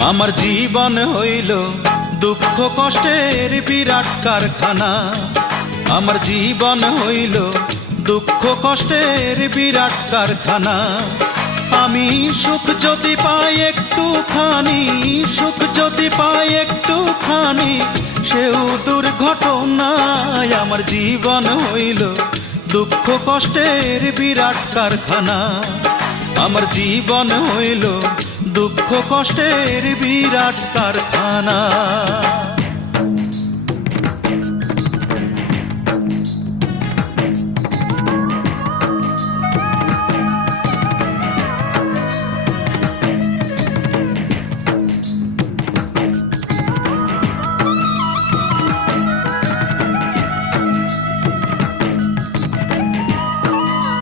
আমার জীবন হইল দুঃখ কষ্টের বিরাট কারখানা। আমার জীবন হইল দুঃখ কষ্টের বিরাট কারখানা। আমি সুখ যদি পাই একটুখানি, সুখ যদি পাই একটুখানি, সেও দুর্ঘটনায়। আমার জীবন হইল দুঃখ কষ্টের বিরাট কারখানা। আমার জীবন হইল দুঃখ কষ্টের বিরাট কারখানা।